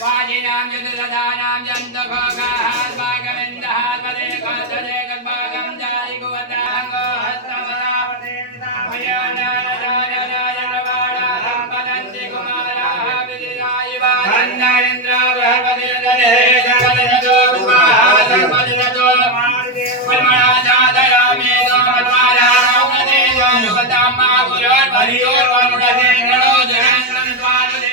वाजिनां यदुदानां यन्तघोगाः भागविन्दः पदे कादरे गद्भागं जारि कुवताङ्गो हस्तमलापदे भयोनारायणारायणवाणां पदन्ति कुमाराः विदिरायिवा धन्येन्द्र बृहस्पति दले जगदजो विवाहासम्पदितो ब्रह्मणा जातयामि दोमद्वारां गदेजो युवतां मा पुरोर्वरियोर्वनुदे गणो जयन्द्रन्त्वानुदे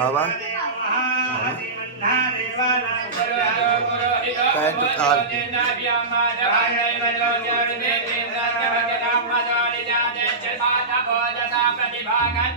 Awan kain tukar प्रतिभागं